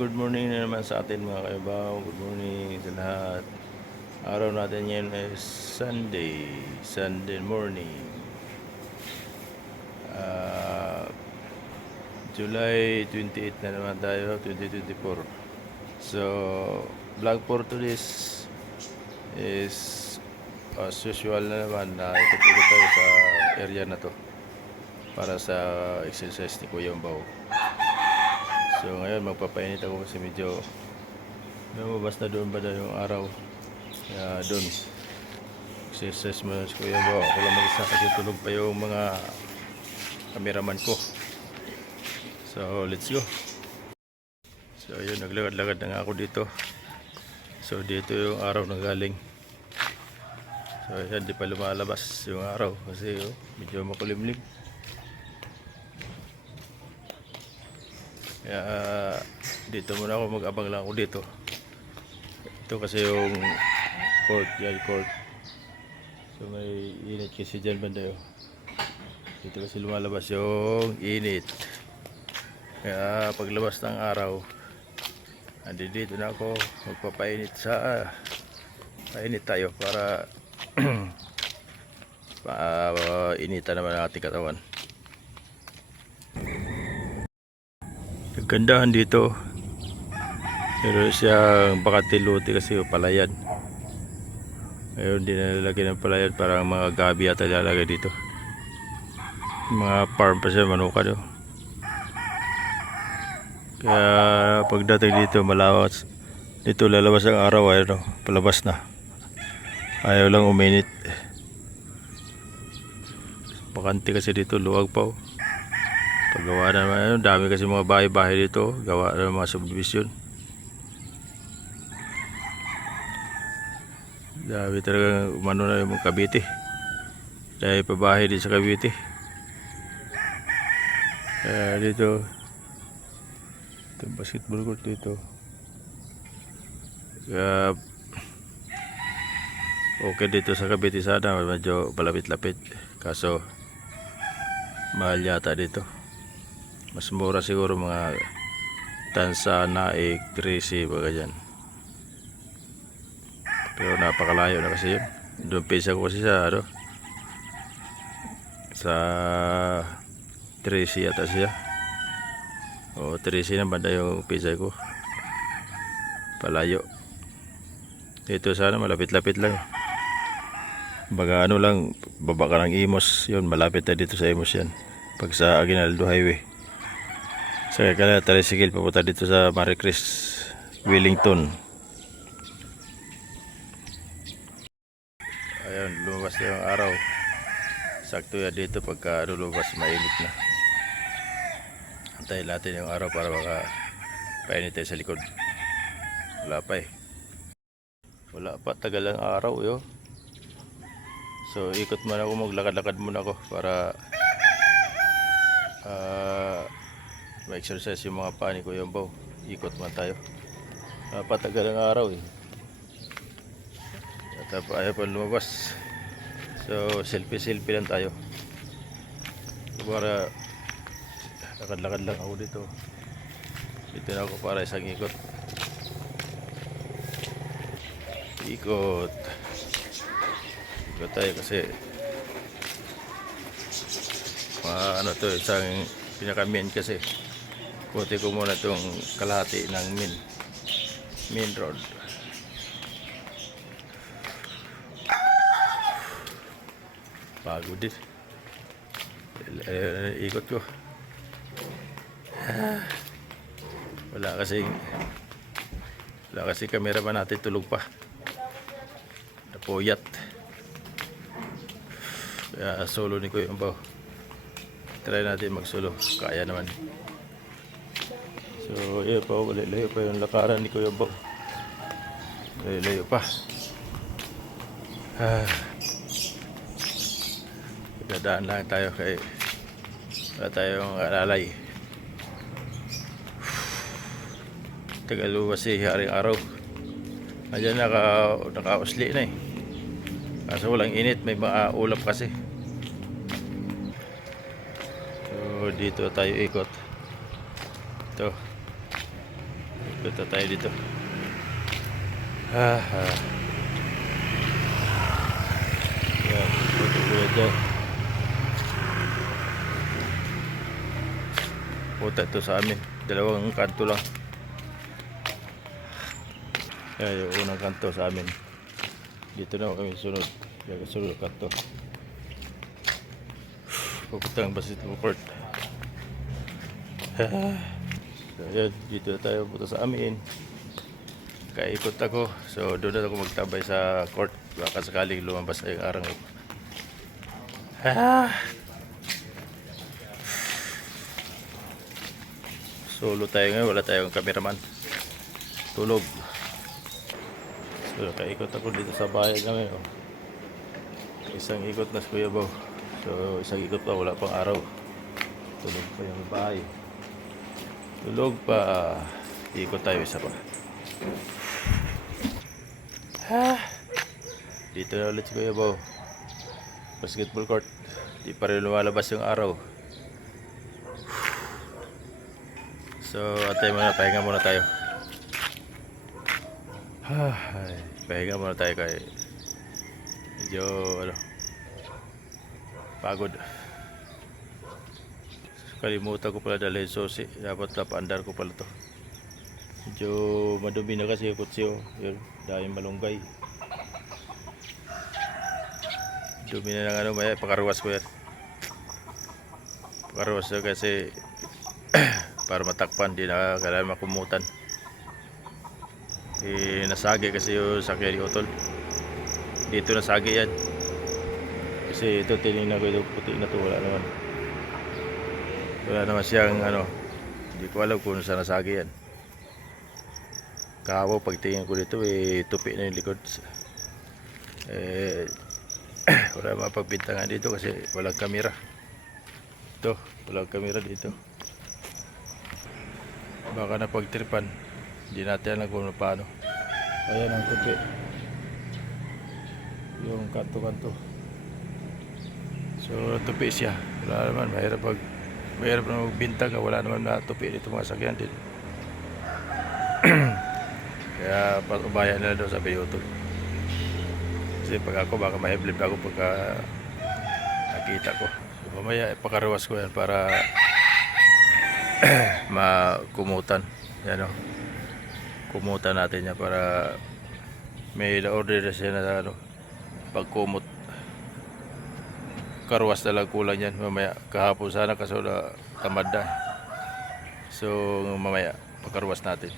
good morning na naman sa atin mga kaibaw. Good morning sa lahat. Araw natin ngayon is Sunday morning. July 28 na naman tayo, 2024. So, vlog for today's is as usual na naman na ikot-ikot tayo sa area na to para sa exercise ni Kuya Bao. So ngayon magpapainit ako kasi medyo lumabas na doon ba na yung araw. Kaya doon exercise mo si Kuya Bao. Ako lang mag-isa kasi tulog pa yung mga cameraman ko. So let's go. So yun, naglakad-lakad na nga ako dito. So dito yung araw na galing. So yan, di pa lumalabas yung araw kasi medyo makulimlim. Kaya dito muna ako, mag-abang lang ako dito. Ito kasi yung court. So may init kasi dyan banda yun. Dito kasi lumalabas yung init. Kaya paglabas ng araw, dito na ako magpapainit painit tayo para initan naman ang ating katawan. Gandahan dito. Pero siyang bakatiluti kasi palayan. Ngayon din nalalagay ng palayan, parang mga gabi yata lalagay dito. Mga farm pa siya, manuka do. Kaya pagdating dito malawas. Dito lalabas ang araw, ayun, palabas na. Ayaw lang uminit. Bakante kasi dito, luwag pa. Paggawa naman, dami kasi mga bahay-bahay dito, gawa ng mga subdivision. Dami talaga umano na yung Cavite. Dahil pabahay din sa Cavite. Dito, itong basketball court dito. Okay dito sa Cavite sana, medyo palapit-lapit. Kaso, mahal yata dito. Mas mura siguro mga tansa, naik, 13, baga dyan. Pero napakalayo na kasi yun. Doon pisa ko kasi sa 13 yata siya. O 13 na banda yung pisa ko. Palayo. Dito sana malapit-lapit lang. Baga lang, baba ka ng Imos. Yun, malapit na dito sa Imos yan. Pag sa Aguinaldo Highway. So kaya tricycle papunta dito sa Maricris, Wellington. Ayun, lumabas na yung araw. Sakto yan dito pagka lumabas, mainit na. Antayin natin yung araw para baka painit tayo sa likod. Wala pa wala pa, tagal ang araw yo. So ikot muna ako, maglakad-lakad muna ako para ma-exercise yung mga pani ko yung Bao. Ikot man tayo. Patagal ang araw At ayaw pa lumabas. So selfie lang tayo. Para lakad-lakad lang ako dito. Dito na ako para isang ikot. Ikot tayo kasi ano to, isang pinaka-main kasi. Puti ko muna itong kalahati ng main road. Pagod din. Ikot ko. Wala kasi camera pa natin, tulog pa. Napuyat. Kaya solo ni Kuya Bao. Try natin mag-solo. Kaya naman. So, yun pa, layo pa yung lakaran ni Kuya Bao. Layo pa. Dadaan lang tayo kay wala tayong alalay. Tagaluwas haring araw. Ayan, naka-usli na kaso walang init, may mga ulap kasi. So dito tayo ikot. Ito Punta tayo dito. Ah, ah. Yan, punta dyan. Punta ito sa amin. Dalawang kanto lang. Yan, yung unang kanto sa amin. Dito na kami sunod. Yung sunod kanto. Pupuntang basketball court. So, yan, dito na tayo punta sa amin. Kaikot ako. So, doon na ako magtabay sa court. Baka sakaling lumabas na yung arang ito. Solo tayo ngayon. Wala tayong cameraman. Tulog. So, kaikot ako dito sa bahay namin. Oh. Isang ikot na si Kuya Bao. So, isang ikot pa. Wala pang araw. Tulog pa yung bahay. Tulog pa. Ikot tayo isa pa. Dito na ulit si Kuya Bao. Basketball court. Di pa rin lumalabas yung araw. So, atay muna. Pahinga muna tayo. Pahinga muna tayo kay medyo pagod. Kalimutan ko pala dalhin susi. Dapat napaandar ko pala to. Medyo madumi na kasi yung kutsyo. Yun, dahil malunggay. Dumi na ng maya. Pakaruwas ko yan. Pakaruwas na kasi para matakpan. Di na kailangan makumutan. Nasagi kasi yung sakya ni Utol. Dito nasagi yan. Kasi ito tinignan ko ito puti na to. Wala naman siyang hindi ko alam kung saan nasagi yan. Kahawa pagtingin ko dito tupi na yung likod. Wala mapagbintangan dito kasi walang kamera. Ito, walang kamera dito. Baka napagtripan. Hindi natin alam kung paano. Ayan ang tupi. Yung kanto-kanto. So tupi siya. Wala naman, mahirap na magbintang. Wala naman na tupi dito mga sakyan din. Kaya patubayan nila doon sa YouTube. Kasi pag ako baka ma-heblip ako pagka nakita ko. So mamaya ipakaruwas ko yan para makumutan. Yan o. Kumutan natin yan para may na-order na siya na pagkumot. Karuwas na lang kulang yan. Mamaya kahapon sana kaso na tamad na. So mamaya pagkaruwas natin.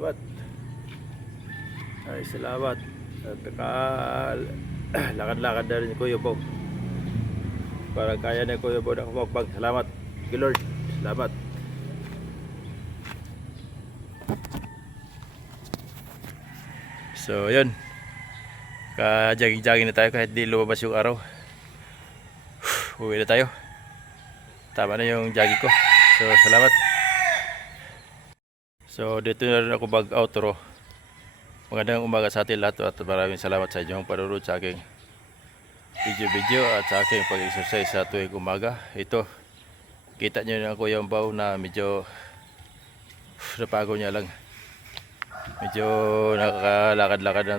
Salamat. Ay, salamat. At lakad-lakad na rin Kuya Bob. Para kaya na Kuya Bob na kumapag. Salamat. Thank you Lord. Salamat. So, yun. Ka-jogging-jogging na tayo kahit di lumabas yung araw. Uwi na tayo. Tama na yung jogging ko. So, salamat. So, dito na rin ako mag-outro. Magandang umaga sa atin lahat at maraming salamat sa inyong panunod sa aking video at sa aking pag-exercise sa tuwing umaga. Ito, kita nyo na Kuya Umbaw na medyo napago niya lang. Medyo nakakalakad-lakad na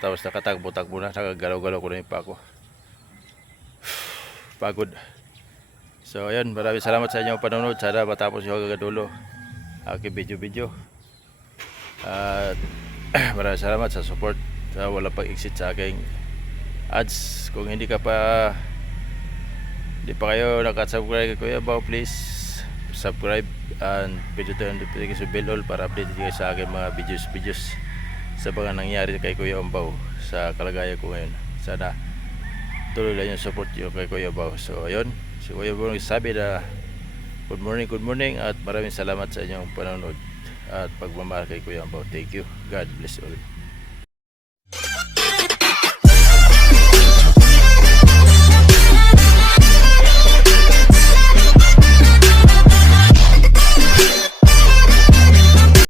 tapos nakatagbo-tagbo na, nakagalaw-galaw ko na yung pako. Pagod. So ayan, maraming salamat sa inyong panunod. Sana matapos yung hanggang dulo aking video. At maraming salamat sa support, sa walang pag-exit sa aking ads. Kung hindi pa kayo nakasubscribe kay Kuya Bao, please subscribe and pindot ang notification bell all para update kayo sa aking mga videos sa mga nangyari kay Kuya Bao sa kalagayan ko ngayon. Sana tuloy lang yung support nyo kay Kuya Bao. So ayun, si Kuya Bao nagsabi na good morning at maraming salamat sa inyong panonood at pagmamahal kay Kuya Bao. Thank you. God bless all.